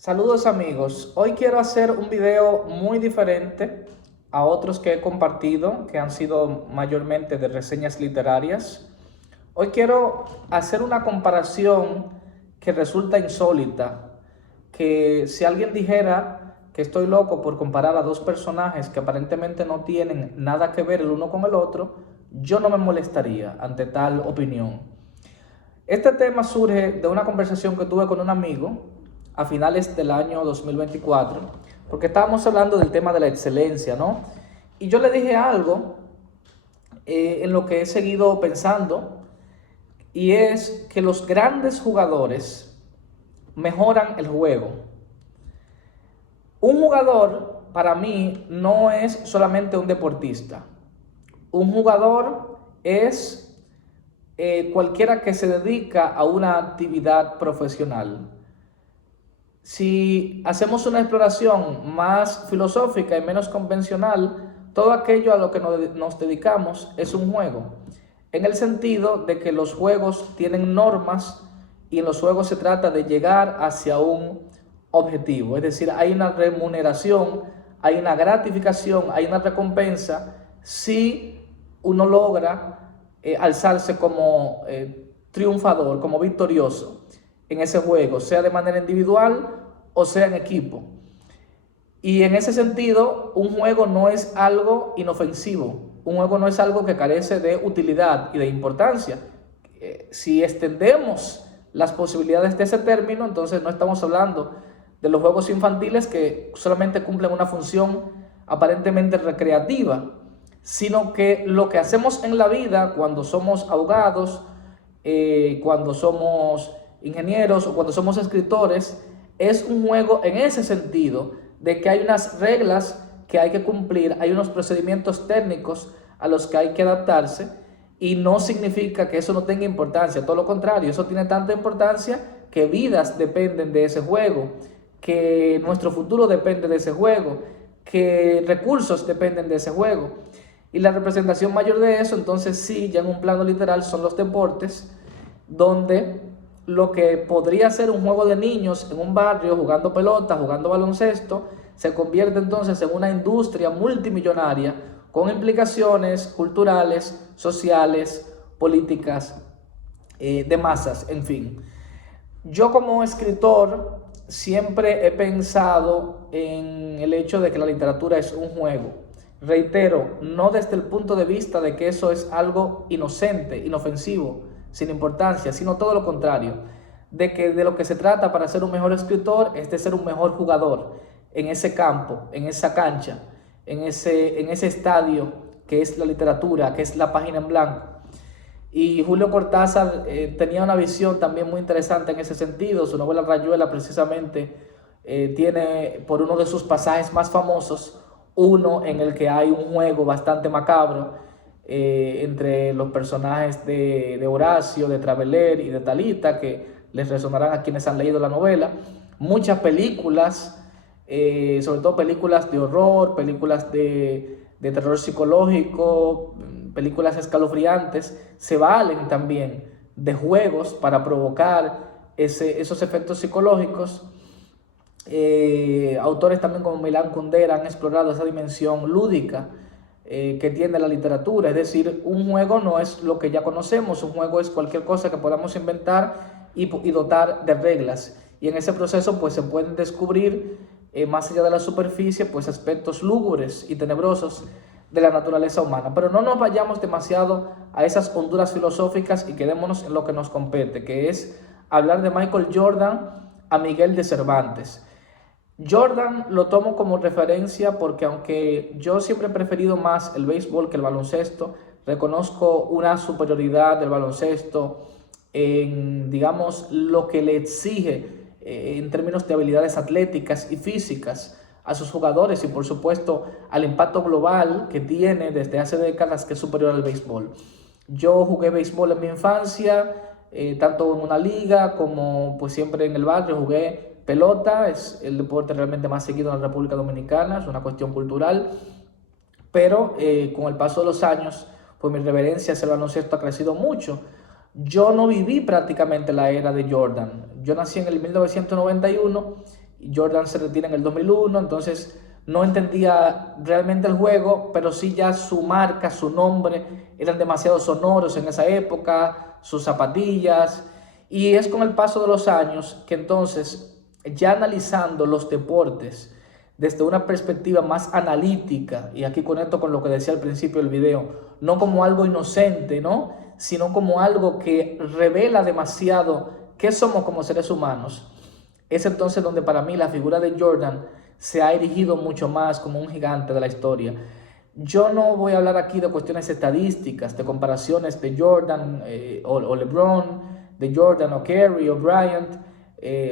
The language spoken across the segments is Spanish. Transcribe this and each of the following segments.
Saludos amigos, hoy quiero hacer un video muy diferente a otros que he compartido, que han sido mayormente de reseñas literarias. Hoy quiero hacer una comparación que resulta insólita, que si alguien dijera que estoy loco por comparar a dos personajes que aparentemente no tienen nada que ver el uno con el otro, yo no me molestaría ante tal opinión. Este tema surge de una conversación que tuve con un amigo a finales del año 2024, porque estábamos hablando del tema de la excelencia, ¿no? Y yo le dije algo en lo que he seguido pensando, y es que los grandes jugadores mejoran el juego. Un jugador, para mí, no es solamente un deportista. Un jugador es cualquiera que se dedica a una actividad profesional. Si hacemos una exploración más filosófica y menos convencional, todo aquello a lo que nos dedicamos es un juego, en el sentido de que los juegos tienen normas y en los juegos se trata de llegar hacia un objetivo, es decir, hay una remuneración, hay una gratificación, hay una recompensa si uno logra alzarse como triunfador, como victorioso en ese juego, sea de manera individual o sea en equipo. Y en ese sentido, un juego no es algo inofensivo, un juego no es algo que carece de utilidad y de importancia. Si extendemos las posibilidades de ese término, entonces no estamos hablando de los juegos infantiles que solamente cumplen una función aparentemente recreativa, sino que lo que hacemos en la vida cuando somos abogados, cuando somos ingenieros o cuando somos escritores, es un juego en ese sentido de que hay unas reglas que hay que cumplir, hay unos procedimientos técnicos a los que hay que adaptarse, y no significa que eso no tenga importancia, todo lo contrario, eso tiene tanta importancia que vidas dependen de ese juego, que nuestro futuro depende de ese juego, que recursos dependen de ese juego. Y la representación mayor de eso, entonces sí, ya en un plano literal, son los deportes, donde lo que podría ser un juego de niños en un barrio jugando pelota, jugando baloncesto, se convierte entonces en una industria multimillonaria con implicaciones culturales, sociales, políticas, de masas, en fin. Yo como escritor siempre he pensado en el hecho de que la literatura es un juego. Reitero, no desde el punto de vista de que eso es algo inocente, inofensivo, sin importancia, sino todo lo contrario, de que de lo que se trata para ser un mejor escritor es de ser un mejor jugador en ese campo, en esa cancha, en ese estadio que es la literatura, que es la página en blanco. Y Julio Cortázar tenía una visión también muy interesante en ese sentido. Su novela Rayuela precisamente tiene por uno de sus pasajes más famosos uno en el que hay un juego bastante macabro entre los personajes de Horacio, de Traveler y de Talita, que les resonarán a quienes han leído la novela. Muchas películas, sobre todo películas de horror, películas de terror psicológico, películas escalofriantes, se valen también de juegos para provocar esos efectos psicológicos. Autores también como Milán Kundera han explorado esa dimensión lúdica que tiene la literatura, es decir, un juego no es lo que ya conocemos, un juego es cualquier cosa que podamos inventar y dotar de reglas, y en ese proceso pues se pueden descubrir más allá de la superficie pues aspectos lúgubres y tenebrosos de la naturaleza humana. Pero no nos vayamos demasiado a esas honduras filosóficas y quedémonos en lo que nos compete, que es hablar de Michael Jordan a Miguel de Cervantes. Jordan lo tomo como referencia porque aunque yo siempre he preferido más el béisbol que el baloncesto, reconozco una superioridad del baloncesto en, digamos, lo que le exige en términos de habilidades atléticas y físicas a sus jugadores, y por supuesto al impacto global que tiene desde hace décadas, que es superior al béisbol. Yo jugué béisbol en mi infancia, tanto en una liga como pues siempre en el barrio jugué pelota. Es el deporte realmente más seguido en la República Dominicana, es una cuestión cultural, pero con el paso de los años, pues mi reverencia hacia el baloncesto ha crecido mucho. Yo no viví prácticamente la era de Jordan. Yo nací en el 1991 Jordan se retira en el 2001, entonces no entendía realmente el juego, pero sí ya su marca, su nombre, eran demasiado sonoros en esa época, sus zapatillas, y es con el paso de los años que entonces, ya analizando los deportes desde una perspectiva más analítica, y aquí conecto con lo que decía al principio del video, no como algo inocente, ¿no? Sino como algo que revela demasiado qué somos como seres humanos. Es entonces donde para mí la figura de Jordan se ha erigido mucho más como un gigante de la historia. Yo no voy a hablar aquí de cuestiones estadísticas, de comparaciones de Jordan o LeBron, de Jordan o Curry o Bryant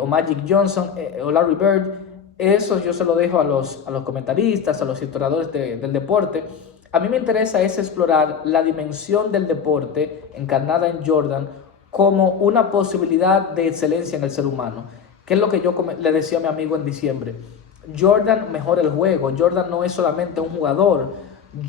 o Magic Johnson o Larry Bird. Eso yo se lo dejo a los comentaristas, a los historiadores del deporte. A mí me interesa es explorar la dimensión del deporte encarnada en Jordan como una posibilidad de excelencia en el ser humano, que es lo que yo le decía a mi amigo en diciembre. Jordan mejora el juego. Jordan no es solamente un jugador.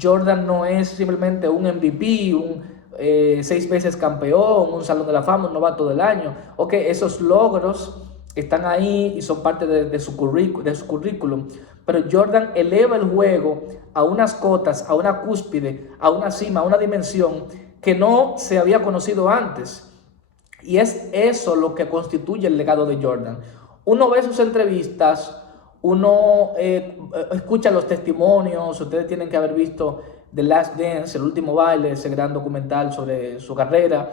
Jordan no es simplemente un MVP, un 6 veces campeón, un Salón de la Fama, un novato del año. Ok, esos logros están ahí y son parte de su currículum. Pero Jordan eleva el juego a unas cotas, a una cúspide, a una cima, a una dimensión que no se había conocido antes. Y es eso lo que constituye el legado de Jordan. Uno ve sus entrevistas, uno escucha los testimonios. Ustedes tienen que haber visto The Last Dance, El Último Baile, ese gran documental sobre su carrera.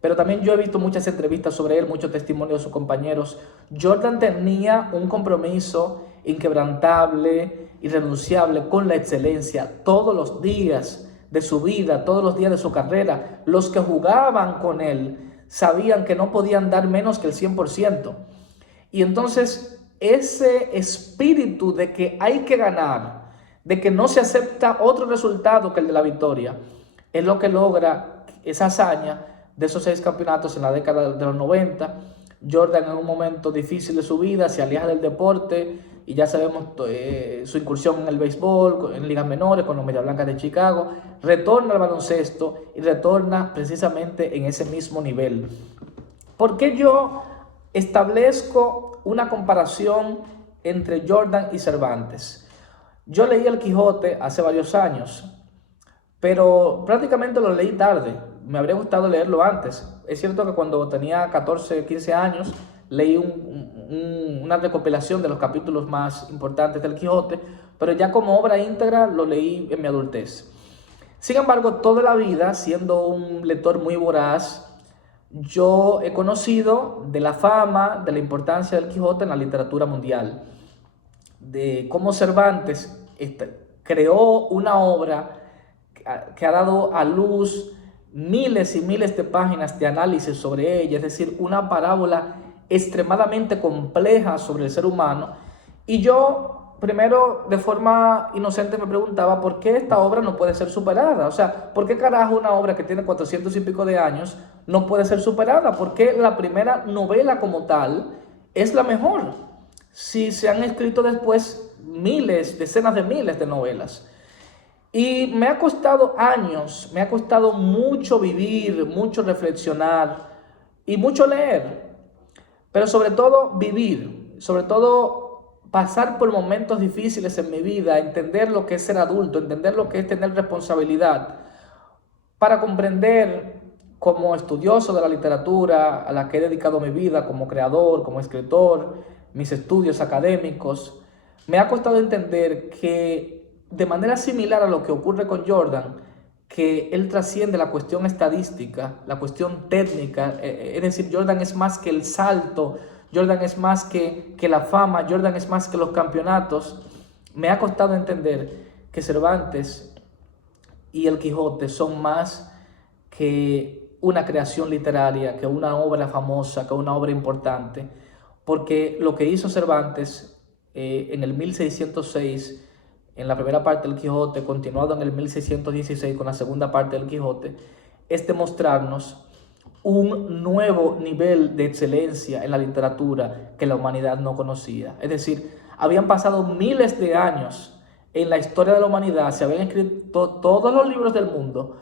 Pero también yo he visto muchas entrevistas sobre él, muchos testimonios de sus compañeros. Jordan tenía un compromiso inquebrantable, irrenunciable con la excelencia todos los días de su vida, todos los días de su carrera. Los que jugaban con él sabían que no podían dar menos que el 100%. Y entonces ese espíritu de que hay que ganar, de que no se acepta otro resultado que el de la victoria, es lo que logra esa hazaña de esos 6 campeonatos en la década de los 90. Jordan en un momento difícil de su vida se aleja del deporte y ya sabemos su incursión en el béisbol, en ligas menores con los Medias Blancas de Chicago, retorna al baloncesto y retorna precisamente en ese mismo nivel. ¿Por qué yo establezco una comparación entre Jordan y Cervantes? Yo leí El Quijote hace varios años, pero prácticamente lo leí tarde. Me habría gustado leerlo antes. Es cierto que cuando tenía 14, 15 años leí una recopilación de los capítulos más importantes del Quijote, pero ya como obra íntegra lo leí en mi adultez. Sin embargo, toda la vida, siendo un lector muy voraz, yo he conocido de la fama, de la importancia del Quijote en la literatura mundial, de cómo Cervantes creó una obra que ha dado a luz miles y miles de páginas de análisis sobre ella, es decir, una parábola extremadamente compleja sobre el ser humano. Y yo primero de forma inocente me preguntaba por qué esta obra no puede ser superada. O sea, ¿por qué carajo una obra que tiene 400 y pico de años no puede ser superada? ¿Por qué la primera novela como tal es la mejor? Si se han escrito después miles, decenas de miles de novelas. Y me ha costado años, me ha costado mucho vivir, mucho reflexionar y mucho leer, pero sobre todo vivir, sobre todo pasar por momentos difíciles en mi vida, entender lo que es ser adulto, entender lo que es tener responsabilidad, para comprender como estudioso de la literatura a la que he dedicado mi vida como creador, como escritor, mis estudios académicos. Me ha costado entender que de manera similar a lo que ocurre con Jordan, que él trasciende la cuestión estadística, la cuestión técnica, es decir, Jordan es más que el salto, Jordan es más que la fama, Jordan es más que los campeonatos. Me ha costado entender que Cervantes y El Quijote son más que una creación literaria, que una obra famosa, que una obra importante, porque lo que hizo Cervantes en el 1606, en la primera parte del Quijote, continuado en el 1616 con la segunda parte del Quijote, es demostrarnos un nuevo nivel de excelencia en la literatura que la humanidad no conocía. Es decir, habían pasado miles de años en la historia de la humanidad, se habían escrito todos los libros del mundo,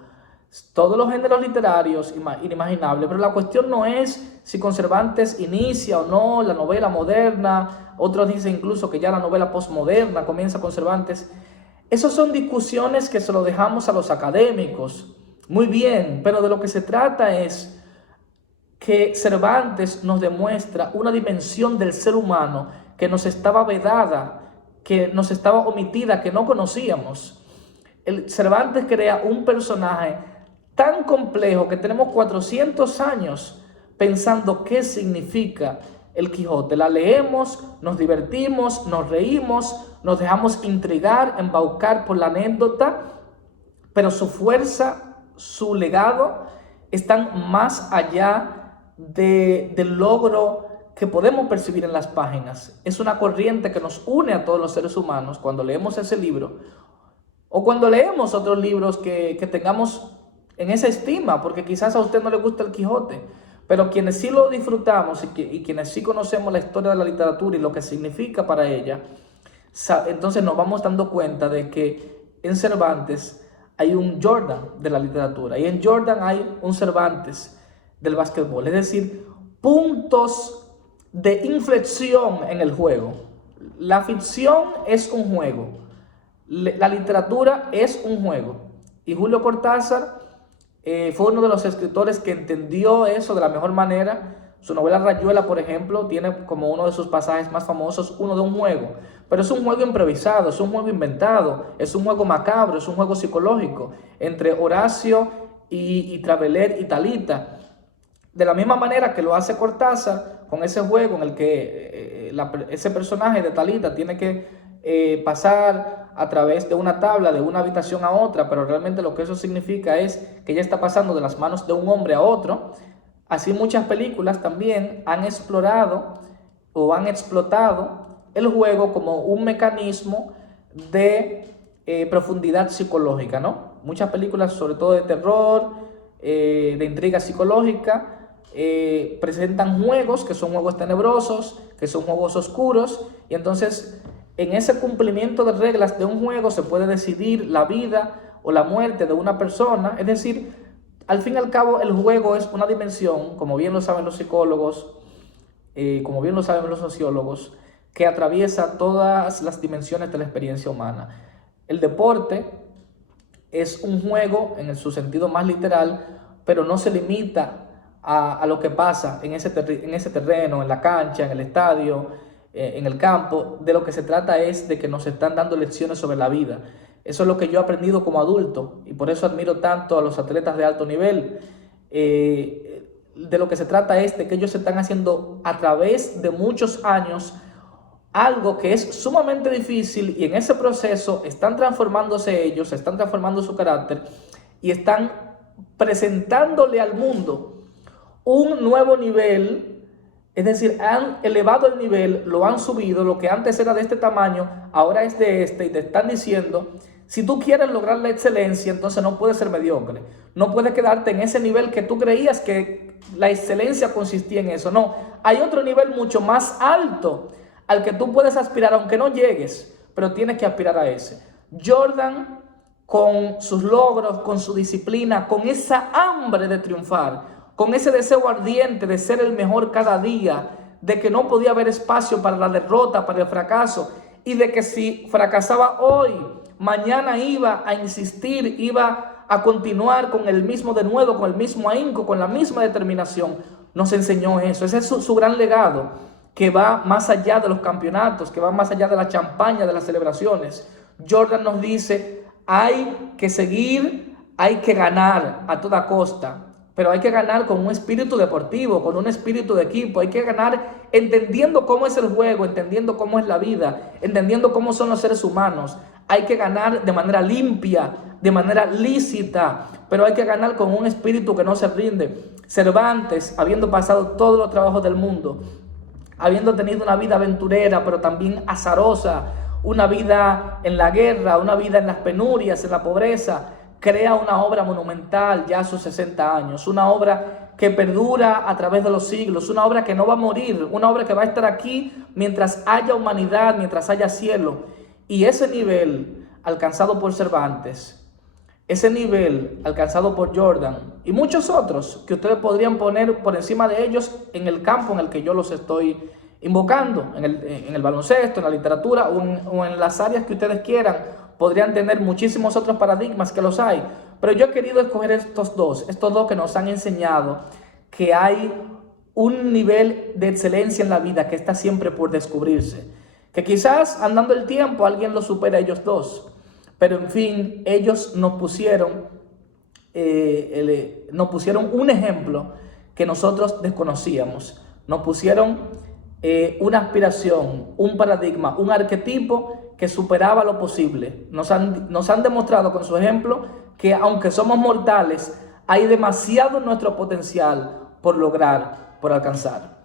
todos los géneros literarios inimaginables, pero la cuestión no es si con Cervantes inicia o no la novela moderna, otros dicen incluso que ya la novela postmoderna comienza con Cervantes. Esas son discusiones que se lo dejamos a los académicos, muy bien, pero de lo que se trata es que Cervantes nos demuestra una dimensión del ser humano que nos estaba vedada, que nos estaba omitida, que no conocíamos. Cervantes crea un personaje tan complejo que tenemos 400 años pensando qué significa el Quijote. La leemos, nos divertimos, nos reímos, nos dejamos intrigar, embaucar por la anécdota, pero su fuerza, su legado están más allá del logro que podemos percibir en las páginas. Es una corriente que nos une a todos los seres humanos cuando leemos ese libro o cuando leemos otros libros que tengamos en esa estima, porque quizás a usted no le gusta el Quijote, pero quienes sí lo disfrutamos y quienes sí conocemos la historia de la literatura y lo que significa para ella, entonces nos vamos dando cuenta de que en Cervantes hay un Jordan de la literatura y en Jordan hay un Cervantes del básquetbol, es decir, puntos de inflexión en el juego. La ficción es un juego, la literatura es un juego, y Julio Cortázar fue uno de los escritores que entendió eso de la mejor manera. Su novela Rayuela, por ejemplo, tiene como uno de sus pasajes más famosos uno de un juego, pero es un juego improvisado, es un juego inventado, es un juego macabro, es un juego psicológico entre Horacio y Traveler y Talita. De la misma manera que lo hace Cortázar con ese juego en el que ese personaje de Talita tiene que pasar a través de una tabla de una habitación a otra, pero realmente lo que eso significa es que ella está pasando de las manos de un hombre a otro. Así muchas películas también han explorado o han explotado el juego como un mecanismo de profundidad psicológica, ¿no? Muchas películas, sobre todo de terror, de intriga psicológica, presentan juegos que son juegos tenebrosos, que son juegos oscuros, y entonces en ese cumplimiento de reglas de un juego se puede decidir la vida o la muerte de una persona. Es decir, al fin y al cabo el juego es una dimensión, como bien lo saben los psicólogos, como bien lo saben los sociólogos, que atraviesa todas las dimensiones de la experiencia humana. El deporte es un juego en su sentido más literal, pero no se limita a lo que pasa en ese terreno, en la cancha, en el estadio, en el campo. De lo que se trata es de que nos están dando lecciones sobre la vida. Eso es lo que yo he aprendido como adulto y por eso admiro tanto a los atletas de alto nivel. De lo que se trata es de que ellos están haciendo a través de muchos años algo que es sumamente difícil, y en ese proceso están transformándose ellos, están transformando su carácter y están presentándole al mundo un nuevo nivel. Es decir, han elevado el nivel, lo han subido, lo que antes era de este tamaño, ahora es de este, y te están diciendo, si tú quieres lograr la excelencia, entonces no puedes ser mediocre, no puedes quedarte en ese nivel que tú creías que la excelencia consistía en eso. No, hay otro nivel mucho más alto al que tú puedes aspirar, aunque no llegues, pero tienes que aspirar a ese. Jordan, con sus logros, con su disciplina, con esa hambre de triunfar, con ese deseo ardiente de ser el mejor cada día, de que no podía haber espacio para la derrota, para el fracaso, y de que si fracasaba hoy, mañana iba a insistir, iba a continuar con el mismo denuedo, con el mismo ahínco, con la misma determinación. Nos enseñó eso. Ese es su gran legado, que va más allá de los campeonatos, que va más allá de la champaña, de las celebraciones. Jordan nos dice, hay que seguir, hay que ganar a toda costa, pero hay que ganar con un espíritu deportivo, con un espíritu de equipo. Hay que ganar entendiendo cómo es el juego, entendiendo cómo es la vida, entendiendo cómo son los seres humanos. Hay que ganar de manera limpia, de manera lícita, pero hay que ganar con un espíritu que no se rinde. Cervantes, habiendo pasado todos los trabajos del mundo, habiendo tenido una vida aventurera, pero también azarosa, una vida en la guerra, una vida en las penurias, en la pobreza, crea una obra monumental ya a sus 60 años, una obra que perdura a través de los siglos, una obra que no va a morir, una obra que va a estar aquí mientras haya humanidad, mientras haya cielo. Y ese nivel alcanzado por Cervantes ese nivel alcanzado por Jordan y muchos otros que ustedes podrían poner por encima de ellos en el campo en el que yo los estoy invocando, en el baloncesto, en la literatura o en las áreas que ustedes quieran, podrían tener muchísimos otros paradigmas que los hay, pero yo he querido escoger estos dos que nos han enseñado que hay un nivel de excelencia en la vida que está siempre por descubrirse, que quizás andando el tiempo alguien lo supera a ellos dos, pero en fin, ellos nos pusieron un ejemplo que nosotros desconocíamos, nos pusieron una aspiración, un paradigma, un arquetipo que superaba lo posible. Nos han demostrado con su ejemplo que aunque somos mortales, hay demasiado en nuestro potencial por lograr, por alcanzar.